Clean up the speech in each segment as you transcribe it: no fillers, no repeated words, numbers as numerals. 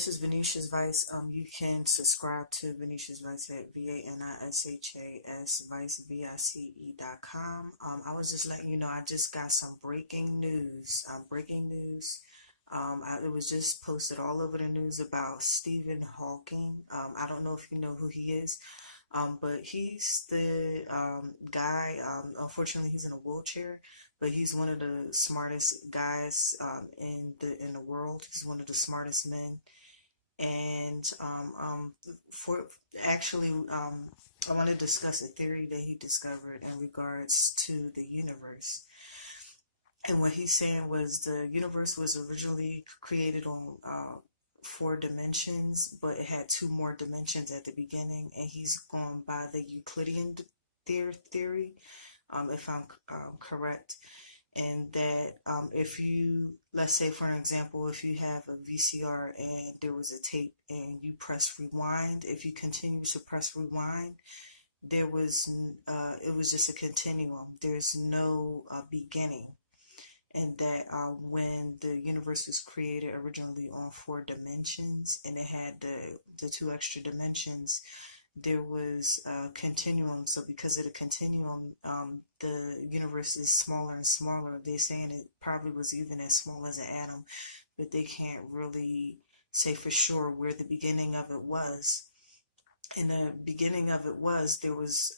This is Venetia's Vice. You can subscribe to Venetia's Vice at VANISHAS Vice VICE.com. I was just letting you know I just got some breaking news. It was just posted all over the news about Stephen Hawking. I don't know if you know who he is. But he's the guy. Unfortunately, he's in a wheelchair, but he's one of the smartest guys in the world. He's one of the smartest men, and for actually, I want to discuss a theory that he discovered in regards to the universe. And what he's saying was the universe was originally created on 4 dimensions, but it had 2 more dimensions at the beginning, and he's gone by the Euclidian theory, if I'm correct. And that if you, let's say for an example, if you have a VCR and there was a tape and you press rewind, if you continue to press rewind, it was just a continuum. There's no beginning. And that when the universe was created originally on 4 dimensions and it had the 2 extra dimensions, there was a continuum. So because of the continuum, the universe is smaller and smaller. They're saying it probably was even as small as an atom, but they can't really say for sure where the beginning of it was. And the beginning of it was there was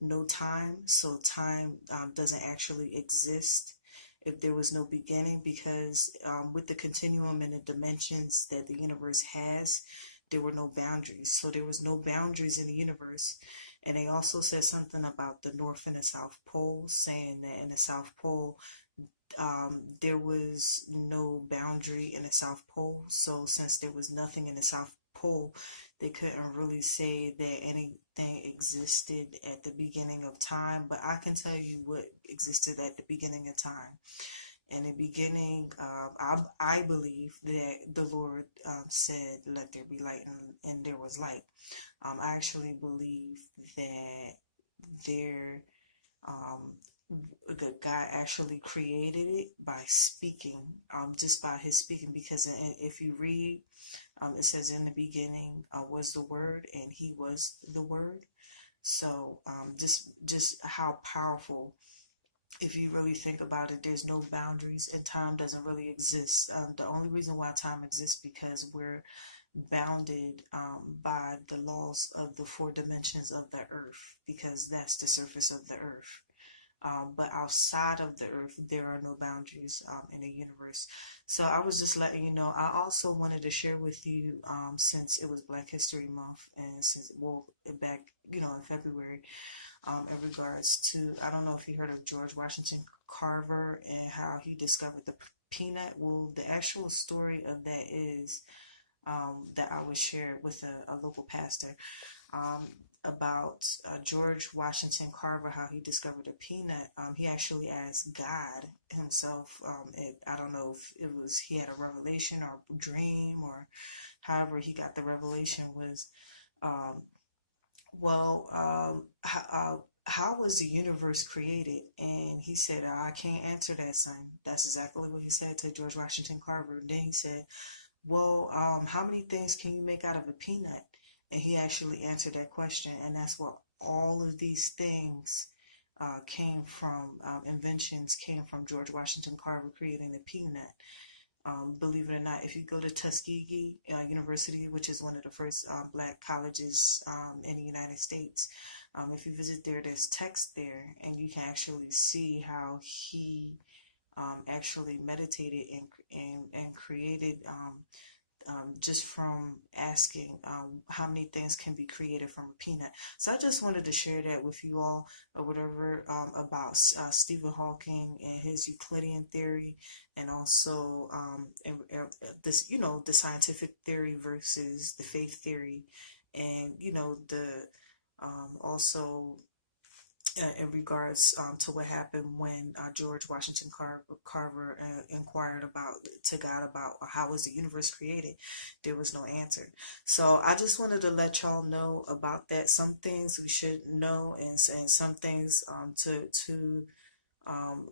no time, so time doesn't actually exist if there was no beginning, because with the continuum and the dimensions that the universe has, there were no boundaries. So there was no boundaries in the universe. And they also said something about the North and the South Pole, saying that in the South Pole, there was no boundary in the South Pole. So since there was nothing in the South Pole, they couldn't really say that anything existed at the beginning of time. But I can tell you what existed at the beginning of time. In the beginning, I believe that the Lord said, "Let there be light," and there was light. I actually believe that there, that God actually created it by speaking, just by His speaking. Because if you read, it says, "In the beginning was the Word, and He was the Word." So just how powerful. If you really think about it, there's no boundaries and time doesn't really exist. The only reason why time exists because we're bounded by the laws of the 4 dimensions of the earth, because that's the surface of the earth. But outside of the earth, there are no boundaries in the universe. So I was just letting you know. I also wanted to share with you, since it was Black History Month, and since, well, back, in February, in regards to, I don't know if you heard of George Washington Carver and how he discovered the peanut. Well, the actual story of that is that I was shared with a local pastor about George Washington Carver, how he discovered a peanut. He actually asked God himself. I don't know if it was he had a revelation or dream, or however he got the revelation was, how was the universe created? And he said, "I can't answer that, son." That's exactly what he said to George Washington Carver. And then he said, "Well, how many things can you make out of a peanut?" And he actually answered that question. And that's what all of these things came from. Inventions came from George Washington Carver creating the peanut. Believe it or not, if you go to Tuskegee University, which is one of the first Black colleges in the United States, if you visit there, there's text there, and you can actually see how he actually meditated and created, just from asking how many things can be created from a peanut. So I just wanted to share that with you all, or whatever, about Stephen Hawking and his Euclidian theory, and also this, the scientific theory versus the faith theory, and also in regards to what happened when George Washington Carver inquired to God about how was the universe created. There was no answer. So I just wanted to let y'all know about that. Some things we should know, and some things to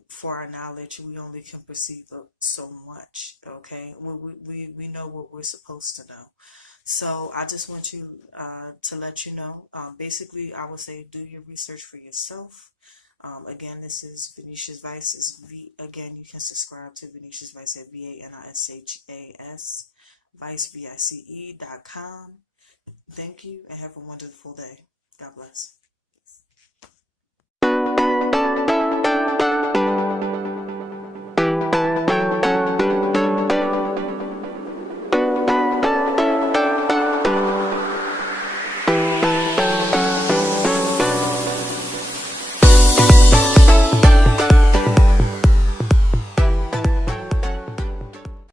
for our knowledge, we only can perceive so much, okay? We know what we're supposed to know. So I just want you to let you know, basically, I would say do your research for yourself. Again, this is Venetia's Vices. Again, you can subscribe to Venetia's Vice at VANISHAS, vice, VICE.com. Thank you and have a wonderful day. God bless.